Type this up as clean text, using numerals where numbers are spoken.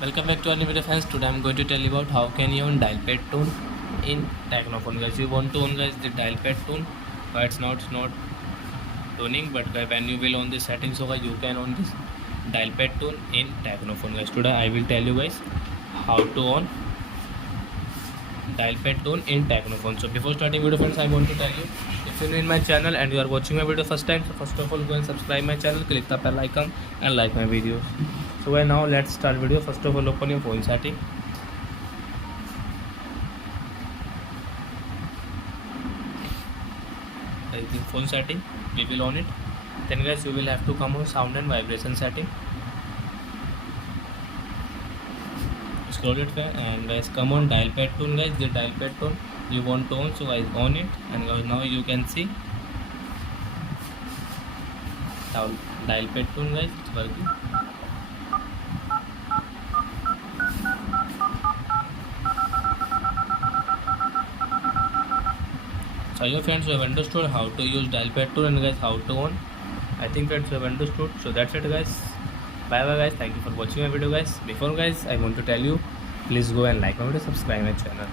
Welcome back to our new video, friends. Today I'm going to tell you about how can you on dial pad tone in TECNO phone. Guys, you want to on guys the dial pad tone, but it's not toning. But guys, when you will on the settings, so guys you can on this dial pad tone in TECNO phone. Guys, today I will tell you guys how to on dial pad tone in TECNO phone. So before starting video, friends, I want to tell you, if you're new in my channel and you are watching my video first time, so first of all go and subscribe my channel, click the bell icon and like my videos. So guys, now let's start video. First of all, open your phone setting. The phone setting, we will on it. Then guys, you will have to come on sound and vibration setting. Scroll it guys, and guys come on dial pad tone. Guys, the dial pad tone you want to on, so guys on it, and guys now you can see dial pad tone guys, it's working. So your friends, you have understood how to use dial pad tone and guys how to on. I think friends you have understood. So that's it guys. Bye bye guys. Thank you for watching my video guys. Before guys, I want to tell you, please go and like my video, subscribe my channel.